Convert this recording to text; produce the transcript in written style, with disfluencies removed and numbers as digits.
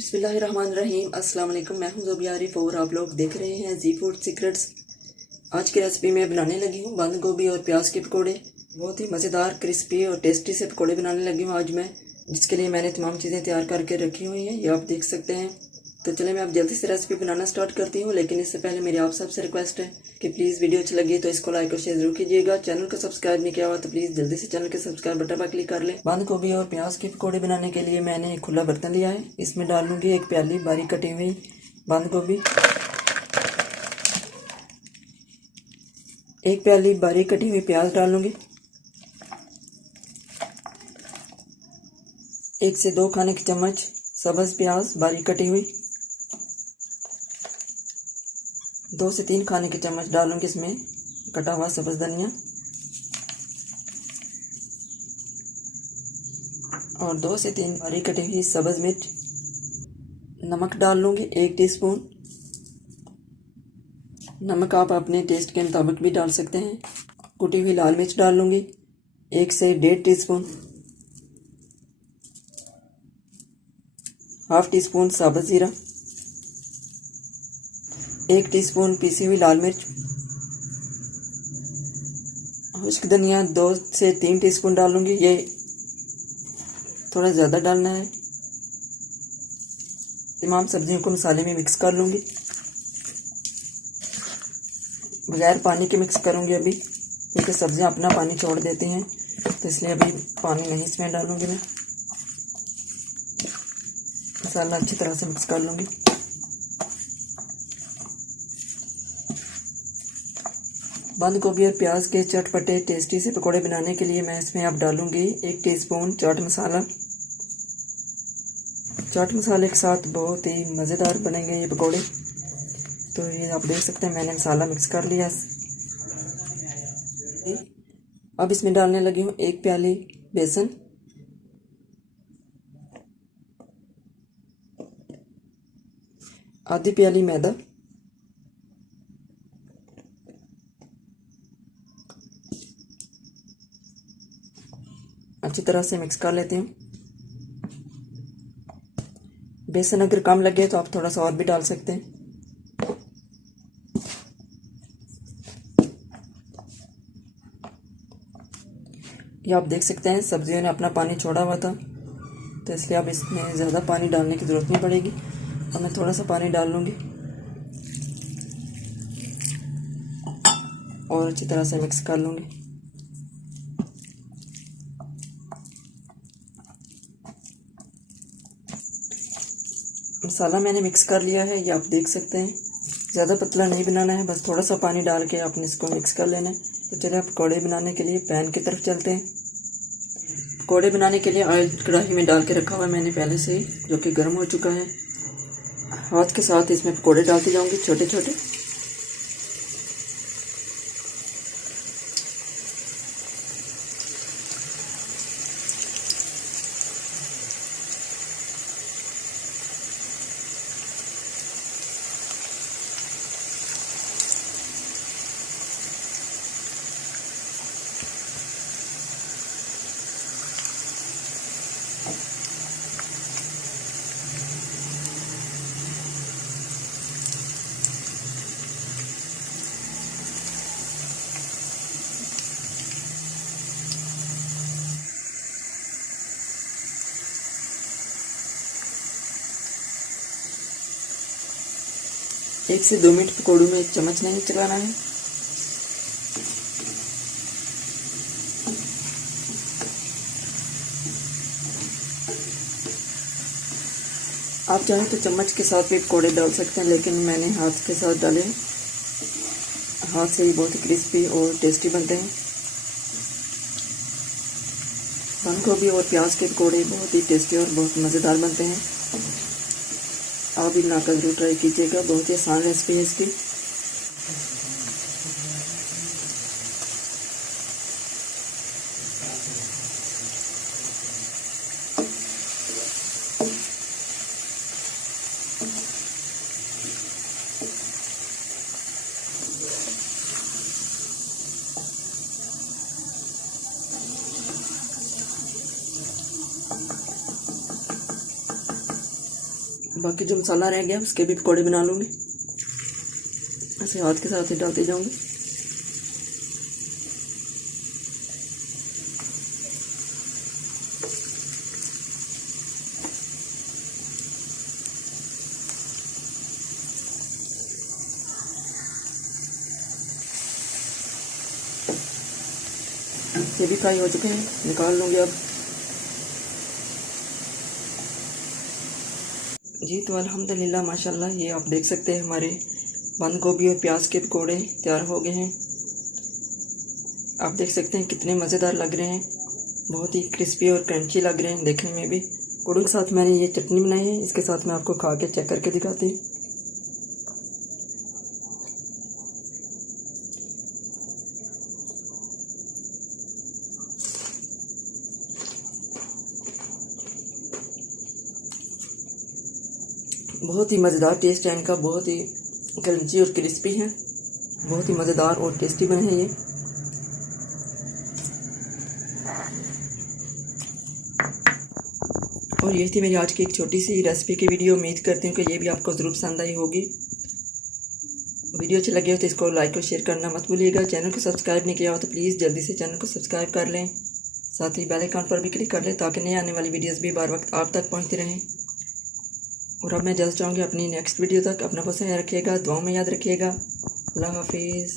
बिस्मिल्लाहिर्रहमानिर्रहीम। अस्सलाम वालेकुम। मैं हूं ज़ोबी आरिफ और आप लोग देख रहे हैं जी फूड सीक्रेट्स। आज की रेसिपी में बनाने लगी हूं बंद गोभी और प्याज के पकोड़े। बहुत ही मज़ेदार, क्रिस्पी और टेस्टी से पकोड़े बनाने लगी हूं आज मैं, जिसके लिए मैंने तमाम चीज़ें तैयार करके रखी हुई हैं, ये आप देख सकते हैं। तो चले मैं अब जल्दी से रेसिपी बनाना स्टार्ट करती हूँ, लेकिन इससे पहले मेरी आप सबसे रिक्वेस्ट है कि प्लीज़ वीडियो अच्छी लगी तो इसको लाइक और शेयर जरूर कीजिएगा। चैनल को सब्सक्राइब नहीं किया हुआ तो प्लीज़ जल्दी से चैनल के सब्सक्राइब बटन पर क्लिक कर लें। बंद गोभी और प्याज के पकौड़े बनाने के लिए मैंने एक खुला बर्तन लिया है। इसमें डाल लूँगी एक प्याली बारीक कटी हुई बंद गोभी, एक प्याली बारीक कटी हुई प्याज डाल लूँगी, 1 से 2 खाने के चम्मच सब्ज़ प्याज बारीक कटी हुई, 2 से 3 खाने के चम्मच डालूंगी इसमें कटा हुआ सब्ज़ धनिया, और 2 से 3 बारीक कटी हुई सब्ज़ मिर्च। नमक डाल लूँगी 1 टीस्पून। नमक आप अपने टेस्ट के मुताबिक भी डाल सकते हैं। कुटी हुई लाल मिर्च डाल लूँगी 1 से 1.5 टीस्पून। हाफ टी स्पून साबुत ज़ीरा, 1 टीस्पून पीसी हुई लाल मिर्च, खुश्क धनिया 2 से 3 टीस्पून डालूंगी, ये थोड़ा ज़्यादा डालना है। तमाम सब्जियों को मसाले में मिक्स कर लूँगी, बगैर पानी के मिक्स करूँगी अभी, क्योंकि सब्जियां अपना पानी छोड़ देती हैं, तो इसलिए अभी पानी नहीं इसमें डालूँगी मैं। मसाला अच्छी तरह से मिक्स कर लूँगी। बंद गोभी और प्याज के चटपटे टेस्टी से पकोड़े बनाने के लिए मैं इसमें अब डालूँगी 1 टीस्पून चाट मसाला। चाट मसाले के साथ बहुत ही मज़ेदार बनेंगे ये पकोड़े। तो ये आप देख सकते हैं मैंने मसाला मिक्स कर लिया। अब इसमें डालने लगी हूँ 1 प्याली बेसन, आधी प्याली मैदा, अच्छी तरह से मिक्स कर लेती हूँ। बेसन अगर कम लगे तो आप थोड़ा सा और भी डाल सकते हैं। ये आप देख सकते हैं सब्जियों ने अपना पानी छोड़ा हुआ था, तो इसलिए अब इसमें ज़्यादा पानी डालने की ज़रूरत नहीं पड़ेगी। अब मैं थोड़ा सा पानी डाल लूँगी और अच्छी तरह से मिक्स कर लूँगी। मसाला मैंने मिक्स कर लिया है, ये आप देख सकते हैं। ज़्यादा पतला नहीं बनाना है, बस थोड़ा सा पानी डाल के आपने इसको मिक्स कर लेना है। तो चलिए आप पकौड़े बनाने के लिए पैन की तरफ चलते हैं। पकौड़े बनाने के लिए ऑयल कढ़ाई में डाल के रखा हुआ है मैंने पहले से ही, जो कि गर्म हो चुका है। हाथ के साथ इसमें पकौड़े डालती जाऊंगी छोटे छोटे। एक से 2 मिनट पकौड़ों में एक चम्मच नहीं चलाना है। आप चाहें तो चम्मच के साथ भी पकौड़े डाल सकते हैं, लेकिन मैंने हाथ के साथ डाले। हाथ से ही बहुत ही क्रिस्पी और टेस्टी बनते हैं। बंद गोभी और प्याज के पकौड़े बहुत ही टेस्टी और बहुत मज़ेदार बनते हैं। आप भी बनाकर जरूर ट्राई कीजिएगा, बहुत ही आसान रेसिपी है इसकी। बाकी जो मसाला रह गया उसके भी पकौड़े बना लूँगी। ऐसे हाथ के साथ ही डालते जाऊँगी। ये भी फ्राई हो चुके हैं, निकाल लूँगी अब। जी तो अल्हम्दुलिल्लाह माशाल्लाह, ये आप देख सकते हैं हमारे बंद गोभी और प्याज के पकौड़े तैयार हो गए हैं। आप देख सकते हैं कितने मज़ेदार लग रहे हैं, बहुत ही क्रिस्पी और क्रंची लग रहे हैं देखने में भी। पकौड़ों के साथ मैंने ये चटनी बनाई है, इसके साथ मैं आपको खा के चेक करके दिखाती हूँ। बहुत ही मज़ेदार टेस्ट है इनका, बहुत ही क्रंची और क्रिस्पी है, बहुत ही मज़ेदार और टेस्टी बने हैं ये। और ये थी मेरी आज की एक छोटी सी रेसिपी की वीडियो। उम्मीद करती हूँ कि ये भी आपको ज़रूर पसंद आई होगी। वीडियो अच्छी लगी हो तो इसको लाइक और शेयर करना मत भूलिएगा। चैनल को सब्सक्राइब नहीं किया हो तो प्लीज़ जल्दी से चैनल को सब्सक्राइब कर लें, साथ ही बेल आइकन पर भी क्लिक कर लें ताकि नई आने वाली वीडियोस भी बार वक्त आप तक पहुँचती रहें। और अब मैं जल्द चाहूँगी अपनी नेक्स्ट वीडियो तक। अपना बहुत ख्याल रखिएगा, दुआओं में याद रखिएगा। अल्लाह हाफिज़।